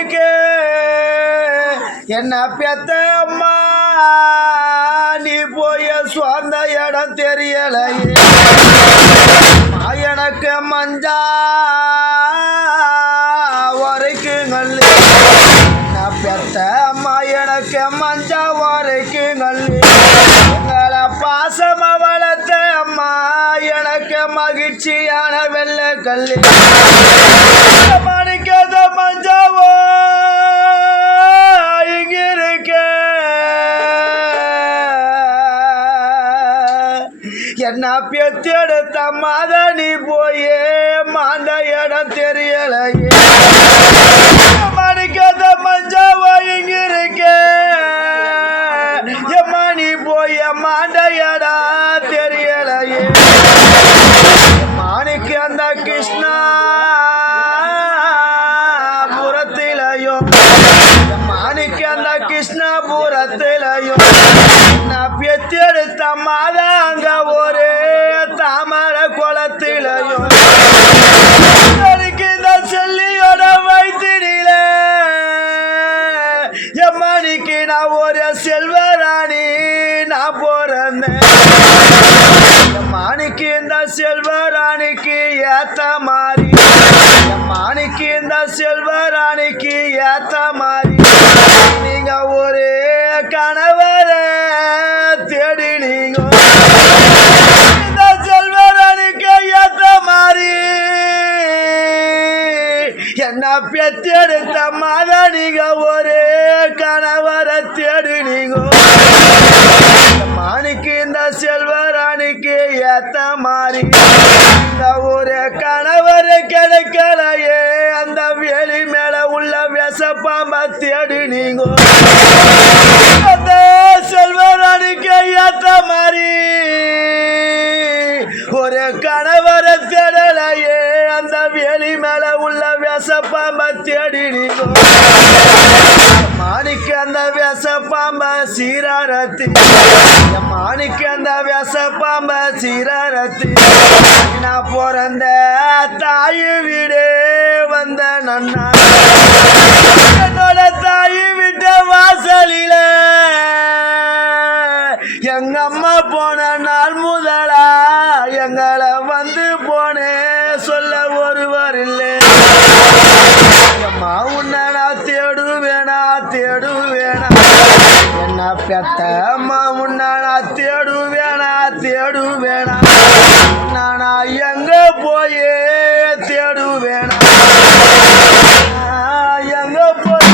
இருக்கு என்ன பெத்த அம்மா நீ போய் சொந்த இடம் தெரியலையே எனக்கு மஞ்சா வரைக்குங்கள் நான் பெத்த அம்மா எனக்கு மஞ்சா வரைக்குங்கள் எங்களை பாசமா வளர்த்த அம்மா எனக்கு மகிழ்ச்சியான வெள்ள கல்லு மணிக்காத மஞ்சாவோ இங்க இருக்க என்ன பெத்தெடுத்த மாத நீ போயே மாந்த இடம் தெரியலையே மணிக்காத மஞ்சாவோ இங்க இருக்க எம்மா நீ போய மாந்த இடம் தெரியலையே மாணிக்கு அந்த கிருஷ்ணா மாணிக்கு அந்த கிருஷ்ணபுரத்திலையும் நான் பெத்தெடுத்த மாதாங்க ஒரு தாமர குளத்திலையும் இந்த செல்லியோட வயிற்றில எம்மணிக்கு நான் ஒரு செல்வராணி நான் போறேன் மாணிக்கு இந்த செல்வராணிக்கு ஏத்த மாறி மாணிக்கு இந்த செல்வராணிக்கு ஏத்த மாறி நீங்க ஒரு கணவரை தேடி நீங்க இந்த செல்வராணிக்கு ஏத்த மாறி என்ன பெத்தெடுத்த மாத நீங்க ஒரு கணவரை தேடி நீங்க மாணிக்கு இந்த செல்வராணிக்கு ஏத்த மாறி இந்த ஒரு கணவர் கிடைக்கலையே அந்த வேலி மேல உள்ள விஷப்பாம்ப தேடி நீங்க அந்த செல்வராணிக்கு ஏத்த மாறி ஒரு கணவரை தேடலையே அந்த வேலி மேல உள்ள விஷப்பாம்ப தேடி நீங்க மாணிக்கு அந்த விஷப்பாம்ப சீராரத்தி மாணிக்கு அந்த விஷப்பாம்ப சீராரத்தி நான் பிறந்த தாய் வீடு வந்த நன்னா என்னோட தாய் வீட்டு வாசலில எங்க அம்மா போன நாள் முதலா எங்களை வந்து போனே சொல்ல ஒருவர் இல்லை அம்மா உன்னை நான் தேடுவேனா என்ன பெத்த அம்மா உன்னை நான் தேடுவேனா நானா எங்க போயே தேடுவேனா எங்க போய்